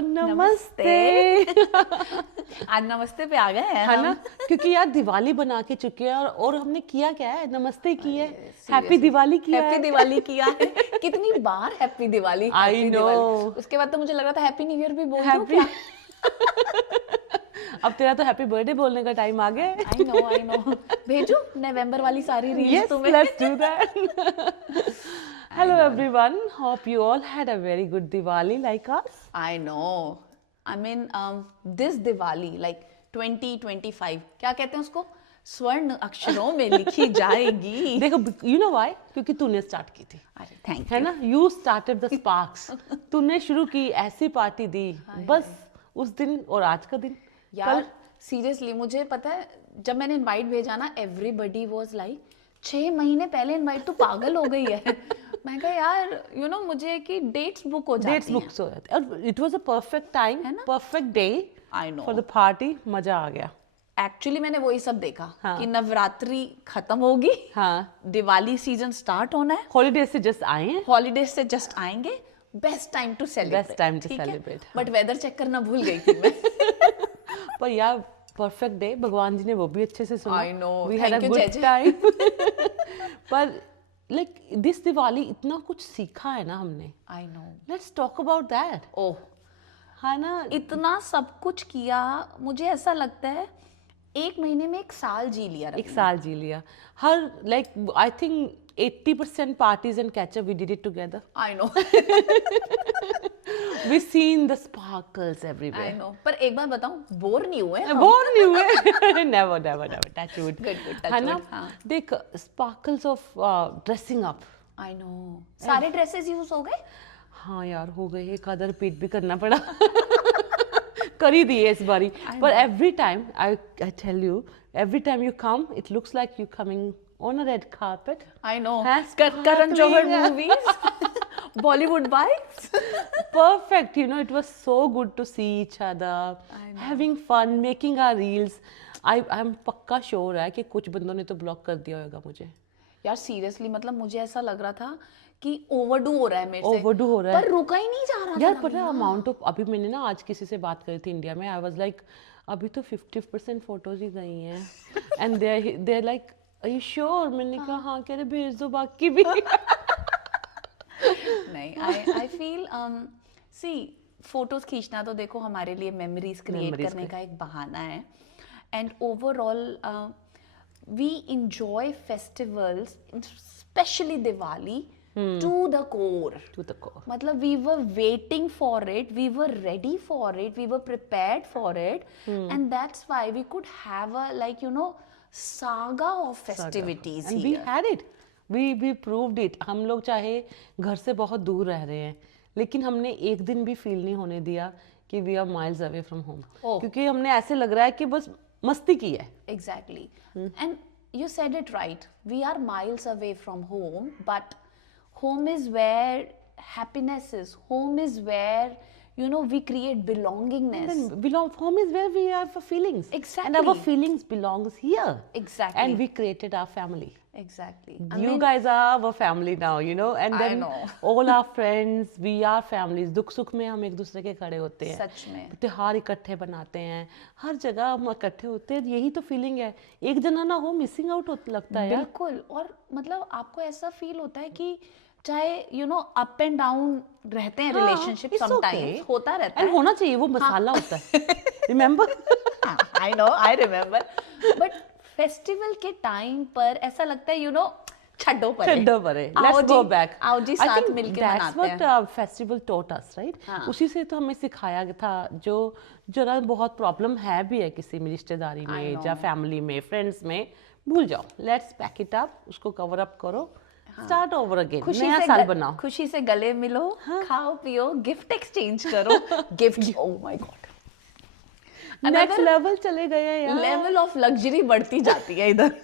नमस्ते। आज नमस्ते पे आ गए हैं है हम। ना, क्योंकि यार दिवाली बना के चुके हैं और हमने किया क्या है, नमस्ते की है, हैप्पी Seriously, दिवाली किया हैप्पी है। दिवाली किया है। कितनी बार happy Diwali, I happy know. Diwali. उसके बाद तो मुझे लग रहा था हैप्पी न्यू ईयर भी बोल दूं हैप्पी क्या। अब तेरा तो हैप्पी बर्थडे बोलने का टाइम आ गया है। आई नो भेजू नवंबर वाली सारी रील्स Yes, तुम्हें। let's do that. Hello everyone, hope you all had a very good Diwali like us. I know, I mean this Diwali like 2025 क्या कहते हैं उसको, स्वर्ण अक्षरों में लिखी जाएगी। देखो, you know why? क्योंकि तूने स्टार्ट की थी, अरे थैंक है यू। ना, you started the sparks. तूने शुरू की, ऐसी पार्टी दी, बस उस दिन और आज का दिन। यार सीरियसली मुझे पता है, जब मैंने इनवाइट भेजा ना, एवरीबडी वाज लाइक 6 महीने पहले इनवाइट, तो पागल हो गई है। मैं कहा यार यू नो मुझे कि डेट्स बुक हो जाती डेट्स बुक्स हो जाते हैं। और it was a perfect time, है ना? Perfect day I know. For the party. मजा आ गया। एक्चुअली मैंने वही सब देखा हाँ। कि नवरात्रि खत्म होगी, हाँ, दिवाली सीजन स्टार्ट होना है, हॉलीडे से जस्ट आए हैं। हॉलीडेज से जस्ट आएंगे, best time to celebrate. Best time to celebrate, but weather check करना भूल गई थी मैं। पर यार परफेक्ट डे, भगवान जी ने वो भी अच्छे से सुना। I know, we had a thank you, good जय जय। टाइम। पर लाइक दिस दिवाली इतना कुछ सीखा है ना हमने। I know. Let's talk about that. Oh, है ना, इतना सब कुछ किया, मुझे ऐसा लगता है 1 महीने में 1 साल जी लिया। एक साल जी लिया। हर like I think 80% parties and catch-up we did it together. I know. We seen the sparkles I everywhere. No, पर एक बात बताऊं, बोर नहीं हुए हम? बोर नहीं हुए। Never, never, never. Touch wood. Good, touch है ना, wood, हाँ। देख sparkles of dressing up. I know, सारे ड्रेसेस यूज हो गए। हाँ यार, हो गए, एक आधा रिपीट भी करना पड़ा। कर ही दिए इस बारी। पर every time I tell you, every time you come, it looks like you coming on a red carpet. I know, Has Karan Johar sparkling. Movies, Bollywood vibes. Perfect, you know, it was so good to see each other, having fun, making our reels. I'm पक्का sure है कि कुछ बंदों ने तो block कर दिया होगा मुझे। यार सीरियसली मतलब मुझे ऐसा लग रहा था कि ओवरडू हो रहा है मेरे से, ओवरडू हो रहा है, पर रुका ही नहीं जा रहा यार था। पता है अमाउंट ऑफ, अभी मैंने ना आज किसी से बात करी थी इंडिया में, आई वाज लाइक अभी तो 50% फोटोज ही गई हैं, and they are like are you sure? मैंने कहा हाँ, कह रहे भेज दो बाकी भी। नहीं, आई फील सी फोटोज खींचना तो देखो हमारे लिए मेमोरीज क्रिएट करने का एक बहाना है, and overall we enjoy festivals, specially Diwali to the core. To the core. मतलब we were waiting for it, we were ready for it, we were prepared for it, and that's why we could have a like you know saga of festivities And here. we had it. We proved it. हम लोग चाहे घर से बहुत दूर रह रहे हैं, लेकिन हमने एक दिन भी फील नहीं होने दिया कि we are miles away from home. Oh. क्योंकि हमने ऐसे लग रहा है कि बस मस्ती की है। Exactly. And you said it right. We are miles away from home, but home is where happiness is. Home is where you know we create belongingness. Then home is where we have feelings. Exactly. And our feelings belongs here. Exactly. And we created our family. Exactly. You guys are our family now, you know. And I then know. all our friends, we are families. दुख सुख में हम एक दूसरे के खड़े होते हैं। सच में। त्योहार इकट्ठे बनाते हैं, हर जगह हम इकट्ठे होते हैं, यही तो फीलिंग है। एक जना ना हो, मिसिंग आउट लगता है यार। बिल्कुल, और मतलब आपको ऐसा फील होता है कि चाहे you know up and down रहते हैं रिलेशनशिप, it's समटाइम्स okay. होता रहता And है। होना चाहिए, वो मसाला होता है। Remember? I know, I remember, but festival के टाइम पर ऐसा लगता है यू नो छड्डो परे, छड्डो परे, आओ let's go जी, back. आओ जी I साथ think मिलके that's मनाते हैं। what festival taught us, right? हाँ। उसी से तो हमें सिखाया गया था, जो जरा बहुत प्रॉब्लम है भी है किसी में, रिश्तेदारी I में know. या फैमिली में, फ्रेंड्स में, भूल जाओ, लेट्स पैक इट अप, उसको कवर अप करो, स्टार्ट ओवर अगेन, नया साल बनाओ। खुशी से गले मिलो, खाओ पियो, गिफ्ट एक्सचेंज करो। Gift, oh my God, next level चले गए हैं यार। लेवल ऑफ लग्जरी बढ़ती जाती है इधर।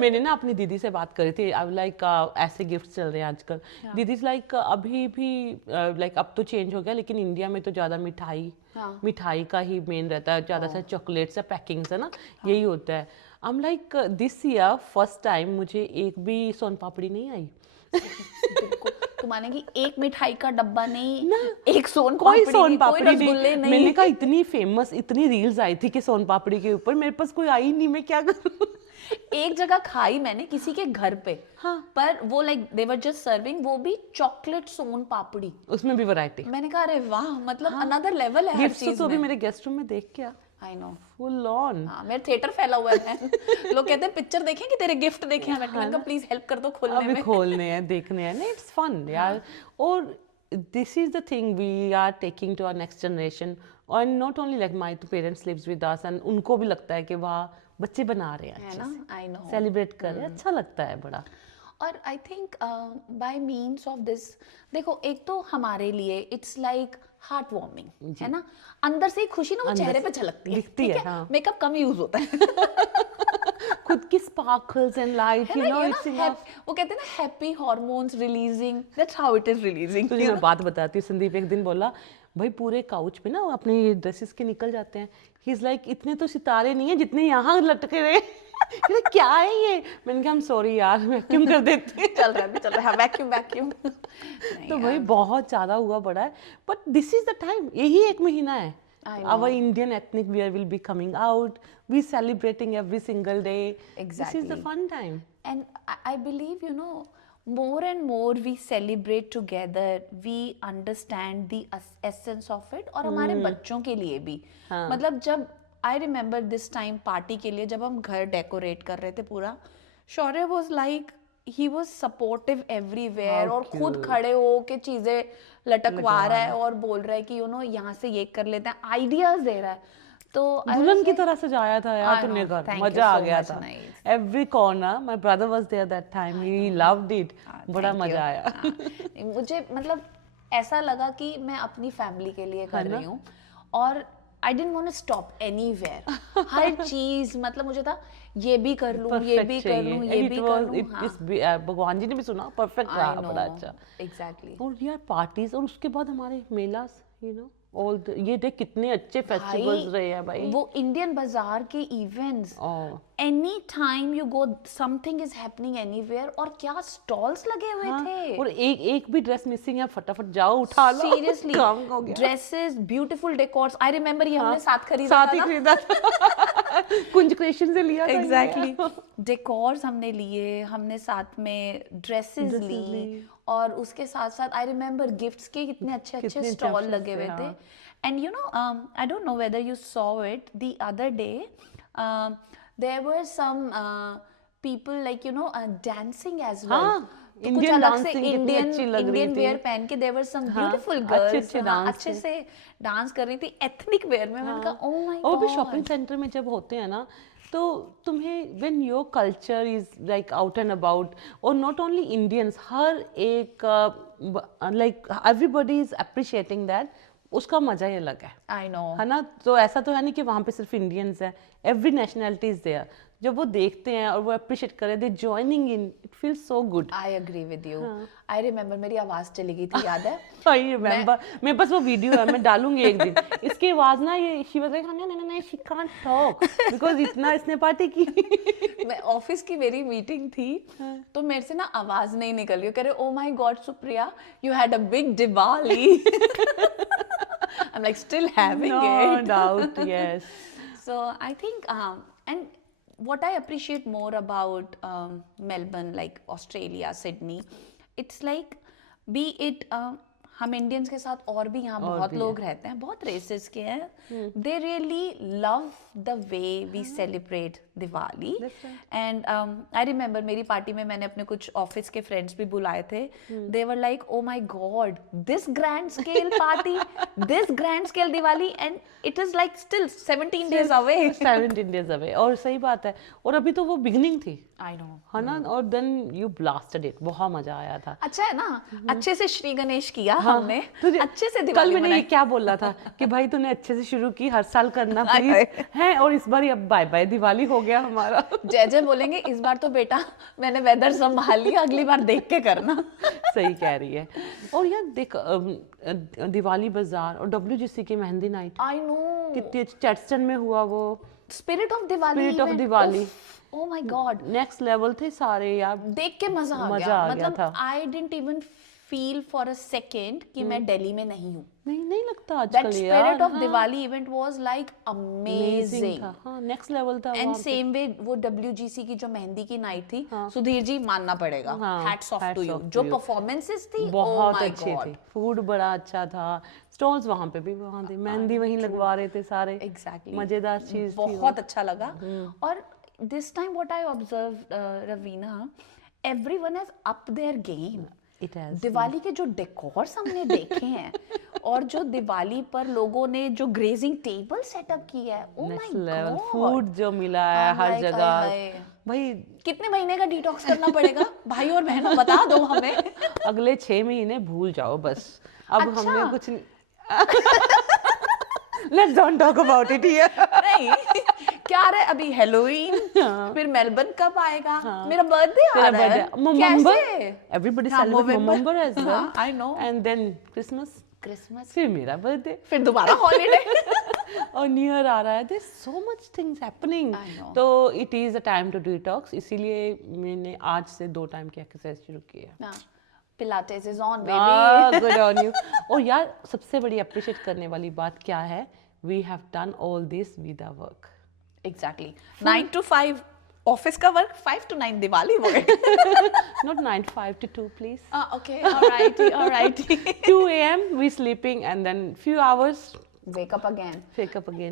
मैंने ना अपनी दीदी से बात करी थी, आई लाइक ऐसे गिफ्ट चल रहे हैं आजकल। दीदी लाइक अभी भी लाइक अब तो चेंज हो गया, लेकिन इंडिया में तो ज़्यादा मिठाई का ही मेन रहता है, ज़्यादा से चॉकलेट्स या पैकिंग्स है ना, यही होता है। I am like this year first time मुझे एक भी सोन पापड़ी नहीं आई। बिल्कुल, तू मानेगी एक मिठाई का डब्बा नहीं, एक सोन कोई पापड़ी सोन नहीं, कोई पापड़ी रसगुल्ले नहीं। नहीं। मैंने कहा इतनी फेमस, इतनी रील्स आई थी कि सोन पापड़ी के ऊपर, मेरे पास कोई आई नहीं, मैं क्या करूं। एक जगह खाई मैंने किसी के घर पे, हाँ। पर वो like they were just serving, वो भी चॉकलेट सोन पापड़ी, उसमें भी वैरायटी। मैंने कहा अरे वाह, मतलब अनदर लेवल है हर गिफ्ट्स चीज तो अभी में। मेरे गेस्ट रूम में देख के आ, आई नो, फुल ऑन। हाँ मेरा थिएटर फैला हुआ है। लोग कहते हैं पिक्चर देखें कि तेरे गिफ्ट देखें, मैं कहूँगा प्लीज हेल्प कर दो खोलने अभी में। खोलने हैं, देखने हैं, नहीं इट्स फन यार। और this is the thing we are taking to our next generation, और not only like my parents lives with us, and उनको भी लगता है कि वाह बच्चे बना रहे हैं, है ना, आई नो, सेलिब्रेट कर रहे हैं, अच्छा लगता है बड़ा। और I think by means of this, देखो एक तो हमारे लिए इट्स लाइक हार्ट वार्मिंग, है ना, अंदर से ही खुशी ना वो चेहरे पे झलकती है, दिखती है, हाँ। मेकअप कम यूज होता है। खुद की sparkles and light, you know, it's enough. वो कहते हैं ना happy hormones releasing, that's how it is releasing. तुझे मैं बात बताती हूँ, संदीप एक दिन बोला भाई पूरे काउच पे ना वो अपने ड्रेसेस के निकल जाते हैं, ही इज लाइक इतने तो सितारे नहीं है जितने यहाँ लटके रहे। क्या है ये, मैंने कहा हम सॉरी यार, वैक्यूम कर देते हैं। चल रहा है वैक्यूम वैक्यूम। तो भाई बहुत ज्यादा हुआ बड़ा है, but this is the time, यही एक महीना है। Our Indian ethnic wear will be coming out. We celebrating every single day. Exactly. This is the fun time. And I believe, you know, more and more we celebrate together, we understand the essence of it, और हमारे बच्चों के लिए भी। मतलब जब I remember this time party के लिए जब हम घर डेकोरेट कर रहे थे पूरा, शौर्य was like, he was supportive everywhere, और खुद खड़े हो के चीजें लटकवा रहा है और बोल रहा है कि यू नो यहाँ से ये कर लेते हैं, आइडियाज दे रहा है। तो दुल्हन की तरह सजाया था यार तूने घर, मजा आ गया था। Every corner, my brother was there that time, he loved it, बड़ा मजा आया। मुझे मतलब ऐसा लगा कि मैं अपनी फैमिली के लिए कर रही हूँ, और I didn't want to stop anywhere. हर चीज मतलब मुझे था ये भी कर लूं, ये भी कर लूं, ये भी कर लूं। भगवान जी ने भी सुना, परफेक्ट रहा, बड़ा अच्छा। एग्जैक्टली। और यार पार्टीज, और उसके बाद हमारे मेलास, यू नो, ऑल ये देख कितने अच्छे फेस्टिवल्स रहे हैं भाई। वो इंडियन बाजार के events, any time you go something is happening anywhere, और क्या स्टॉल्स लगे हुए थे। और एक भी ड्रेस मिसिंग है, फटाफट जाओ उठा लो। Seriously, dresses, beautiful decors. I remember ये हमने साथ खरीदा था। कुंज क्रिएशन से लिया था। एग्जैक्टली, डेकोर्स हमने लिए, हमने साथ में ड्रेसेस ली, और उसके साथ साथ आई रिमेम्बर गिफ्ट्स के कितने अच्छे अच्छे स्टॉल लगे हुए थे। And you know, I don't know whether you saw it the other day, there were some people like you know dancing as well. कुछ अलग से इंडियन वेयर पहन के, there were some beautiful girls अच्छे से डांस कर रही थी एथनिक वेयर में। मैंने कहा ओह माय गॉड। और भी शॉपिंग सेंटर में जब होते हैं ना, तो तुम्हें when your culture is like out and about, और नॉट ओनली इंडियंस, हर एक like everybody is appreciating that, उसका मजा ही अलग है। आई नो, है ना। तो ऐसा तो है नहीं कि वहाँ पे सिर्फ इंडियंस हैं, एवरी नेशनैलिटी इज देयर। जब वो देखते हैं और वो अप्रिशिएट करें, they joining in, it feels so good. I agree with you. I remember मेरी आवाज चली गई थी, याद है? आई रिमेम्बर, मेरे पास वो वीडियो है, मैं डालूंगी एक दिन। इसकी आवाज ना, ये शी वाज लाइक नहीं शी कांट टॉक बिकॉज़ इतना इसने पार्टी की। मैं ऑफिस की मेरी मीटिंग थी, तो मेरे से ना आवाज नहीं निकल रही, कह रहे ओ my God Supriya, you had a big Diwali. I'm like still having it. No doubt, yes. So I think and what I appreciate more about Melbourne, like Australia, Sydney, it's like be it हम Indians के साथ और भी यहाँ बहुत लोग रहते हैं, बहुत रेसेस के हैं। They really love the way we celebrate Diwali. And I remember मेरी पार्टी में मैंने अपने कुछ ऑफिस के फ्रेंड्स भी बुलाए थे। They were like oh my god, this grand scale party, this grand scale Diwali, and it is like still 17 days away। 17 days away। और सही बात है, और अभी तो वो बिगनिंग थी। आई नो, है ना। और देन यू ब्लास्टेड इट, बहुत मजा आया था। अच्छा है ना, अच्छे से श्री गणेश किया हमने, अच्छे से कल दिवाली मैंने मनाई। ये क्या बोला था कि भाई तूने अच्छे से शुरू की, हर साल करना प्लीज है, और इस बार अब बाय बाय दिवाली हो गया हमारा। जय जय बोलेंगे इस बार तो बेटा मैंने वेदर संभाल लिया, अगली बार देख के करना। सही कह रही है। और यार देख, दिवाली बाजार और WGC की मेहंदी नाइट, आई नो कितनी चैटस्टन में हुआ वो spirit of Diwali, spirit of Diwali, O my God, next level थे सारे यार, देख के मजा आ गया मतलब था। I didn't even feel for a second कि मैं दिल्ली में नहीं हूँ. नहीं लगता That आजकल spirit यार. of Diwali event was like amazing. था. हाँ, नेक्स्ट लेवल था एंड वहाँ पे. सेम वे वो WGC की जो मेहंदी की नाइट थी, सुधीर जी मानना पड़ेगा, हैट्स ऑफ टू यू. जो परफॉर्मेंसेस थी, बहुत my अच्छे God. थे. फूड बड़ा अच्छा था. स्टॉल्स वहाँ पे भी वहाँ थे. मेहंदी वहीं लगवा रहे थे सारे. Exactly. मजेदार चीज थी. बहुत अच्छा लगा. और this time what I observed, Ravina, everyone has upped their game. It has. Diwali के जो डेकोर्स हमने देखे हैं और जो दिवाली पर लोगों ने जो ग्रेजिंग टेबल सेटअप किया है, ओ माय गॉड. फूड जो मिला है हर जगह. भाई कितने महीने का डिटॉक्स करना पड़ेगा भाई और बहनों, बता दो हमें. अगले 6 महीने भूल जाओ बस. अब अच्छा? हमने कुछ Let's don't talk about it here. नहीं क्या रहे अभी हेलोवीन, फिर मेलबर्न कब आएगा, मेरा बर्थडे आ रहा है. कैसे? Everybody celebrate November as well. I know. And then Christmas. फिर मेरा बर्थडे. फिर दोबारा हॉलीडे. और न्यू ईयर आ रहा है. There's so much things happening. तो it is a time to detox. इसीलिए मैंने आज से 2 टाइम की एक्सरसाइज शुरू की है. Pilates is on baby. Good on you. और यार सबसे बड़ी अप्रिशिएट करने वाली बात क्या है, we have done all this with our work. Exactly. 9 to 5 office का work, 5 to 9 Diwali work. Not 9 to 5 to 2 please. Okay, all right. 2 a.m. we sleeping and then few hours wake up again.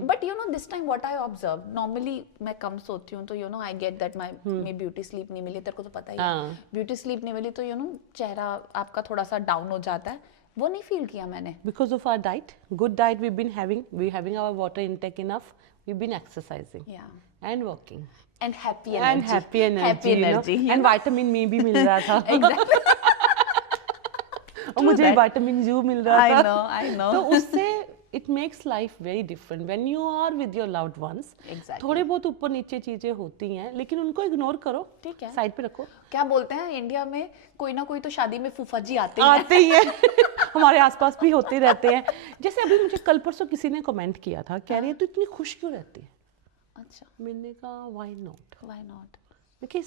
But you know this time what I observed, normally मैं कम सोती हूँ तो you know I get that मैं beauty sleep नहीं मिली, तेरे को तो पता ही है. ब्यूटी स्लीप नहीं मिली तो you know चेहरा आपका थोड़ा सा डाउन हो जाता है. वो नहीं फील किया मैंने. Because of our diet, good diet we've been having our water intake enough, we've been exercising. And working. And happy energy. Happy energy. And vitamin me भी मिल रहा था. Exactly. और मुझे vitamin U मिल रहा था. I know. तो उससे it makes life very different when you are with your loved ones. Exactly. थोड़े बहुत ऊपर नीचे चीजें होती हैं लेकिन उनको इग्नोर करो. ठीक है. साइड पे रखो. क्या बोलते हैं इंडिया में, कोई ना कोई तो शादी में फूफा जी आते ही हैं. हमारे आसपास भी होते रहते हैं. जैसे अभी मुझे कल परसों किसी ने कमेंट किया था, कह रही है तू इतनी खुश क्यों रहती है. अच्छा. मैंने कहा व्हाई नॉट. देखिए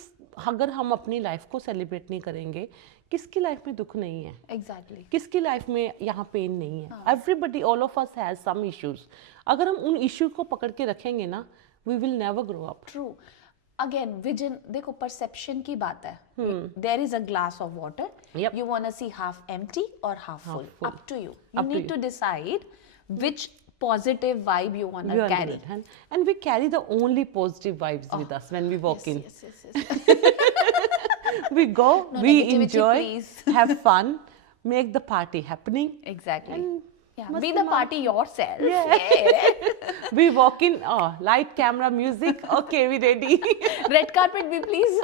अगर हम अपनी लाइफ को सेलिब्रेट नहीं करेंगे, किसकी लाइफ में दुख नहीं है. एग्जैक्टली. किसकी लाइफ में यहाँ पेन नहीं है. Everybody, all of us has some issues. अगर हम उन इश्यू को पकड़ के रखेंगे ना, we will never grow up. True. Again vision, देखो परसेप्शन की बात है. There is a glass of water, you want to see half empty और half full. Up to you. You need to decide which positive vibe you want to carry. And we carry the only positive vibes with us when we walk in. Yes. We go, no we enjoy, have fun, make the party happening. Exactly. And be the party yourself. We walk in, light, camera, music, okay, we ready. Red carpet भी please.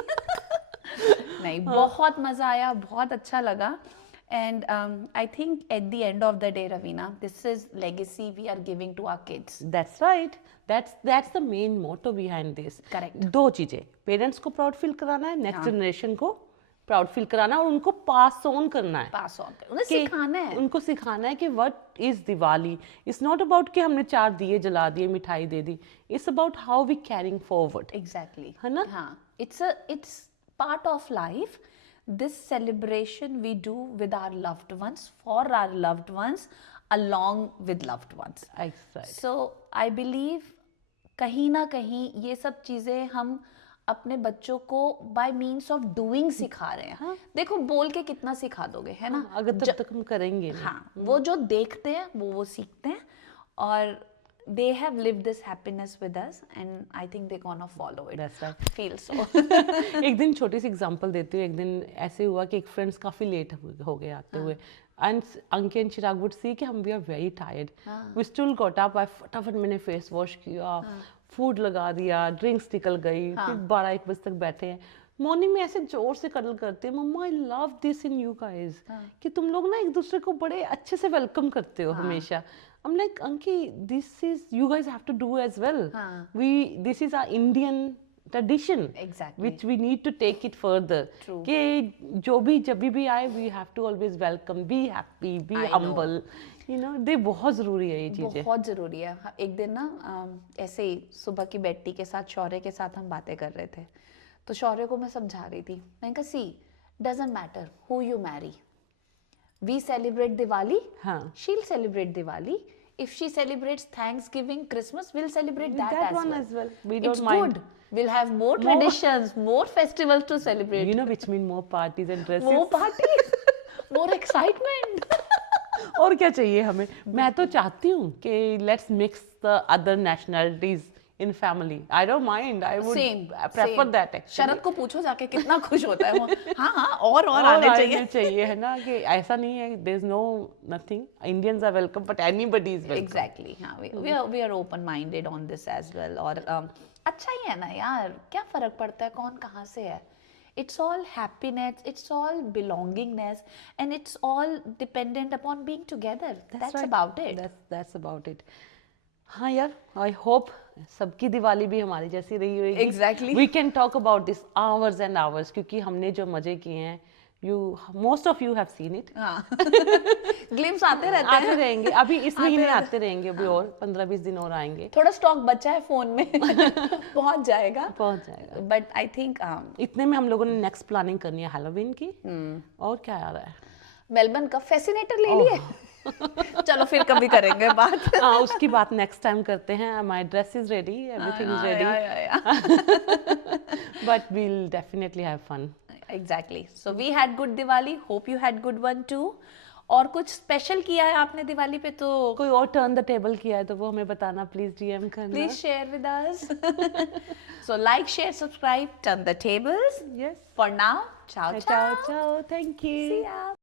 नहीं, बहुत मजा आया, बहुत अच्छा लगा. And I think at the end of the day, Ravina, this is legacy we are giving to our kids. That's right. That's the main motto behind this. Correct. 2 चीजें, parents को प्राउड फील कराना है, next generation को proud feel कराना है और उनको pass on करना है. उन्हें सिखाना है. उनको सिखाना है कि what is Diwali. It's not about कि हमने 4 दिए जला दिए, मिठाई दे दी. It's about how we carrying forward. Exactly. है ना. हाँ, it's part of life. This celebration we do with our loved ones, for our loved ones, along with loved ones. Exactly. So I believe कहीं ना कहीं ये सब चीजें हम अपने बच्चों को by means of doing सिखा रहे हैं. हाँ? देखो बोल के कितना सिखा दोगे, है ना. अगर तब तक हम करेंगे नहीं. हाँ, वो जो देखते हैं वो सीखते हैं और they have lived this happiness with us and I think they're gonna follow it. That's right. Feel so. एक दिन छोटी सी एग्जांपल देती हूँ. एक दिन ऐसे हुआ कि एक फ्रेंड्स काफी लेट हो गए आते हुए. And Anki and Chirag would see कि हम we are very tired. We still got up. फटाफट मैंने फेस वॉश किया, फूड लगा दिया, ड्रिंक्स निकल गई, फिर 12-1 बजे तक बैठे हैं. मॉर्निंग में ऐसे जोर से कदल करते हैं, मम्मा I love this in you guys, कि तुम लोग ना एक दूसरे को बड़े अच्छे से वेलकम करते हो हमेशा. I'm like, Anki, this is, you guys have to do as well. This is our Indian tradition. Exactly. Which we need to take it further. True. कि जो भी जब भी आए, we have to always welcome, be happy, be humble. You know, they बहुत ज़रूरी है ये चीज़ें. बहुत ज़रूरी है. एक दिन ना ऐसे ही सुबह की बेटी के साथ, शौर्य के साथ हम बातें कर रहे थे. तो शौर्य को मैं समझा रही थी. मैंने कहा, see, doesn't matter who you marry. we celebrate Diwali, हाँ. she'll celebrate Diwali. If she celebrates Thanksgiving, Christmas, we'll celebrate that that as one well. as well. We It's don't mind. good. We'll have more traditions, more festivals to celebrate. You know, which mean more parties and dresses. More parties, more excitement. और क्या चाहिए हमें? मैं तो चाहती हूँ कि let's mix the other nationalities in family. I don't mind. I would prefer that actually. शरद को पूछो जाके कितना खुश होता है वो. हाँ हाँ और आने चाहिए. है ना कि ऐसा नहीं है. There's no nothing. Indians are welcome, but anybody is welcome. Exactly. हाँ, we are open minded on this as well. और अच्छा ही है ना यार. क्या फर्क पड़ता है कौन कहाँ से है? It's all happiness, it's all belongingness, and it's all dependent upon being together. That's right. About it. That's about it. हाँ यार, I hope सबकी दिवाली भी हमारी जैसी रही होगी. Exactly. We can talk about this hours and hours क्योंकि हमने जो मजे किए हैं, most of you have seen it. हाँ. Glimpse आते रहते हैं. आते रहेंगे. अभी इस महीने आते रहेंगे. अभी और 15-20 दिन और आएंगे. थोड़ा स्टॉक बचा है फोन में. पहुंच जाएगा. But I think इतने में हम लोगों ने नेक्स्ट प्लानिंग करनी है हैलोवीन की. और क्या आ रहा है? मेलबर्न का फैसिनेटर ले लिए. चलो फिर कभी करेंगे बात. हाँ, उसकी बात नेक्स्ट टाइम करते हैं. My dress is ready, everything is ready. But we will definitely have fun. Exactly. So we had good Diwali. Hope you had good one too. और कुछ स्पेशल किया है आपने दिवाली पे तो? कोई और टर्न द टेबल किया है तो वो हमें बताना, प्लीज डीएम करना. Please share with us. So like, share, subscribe, turn the tables. Yes. For now, ciao. Ciao, ciao. Thank you. See ya.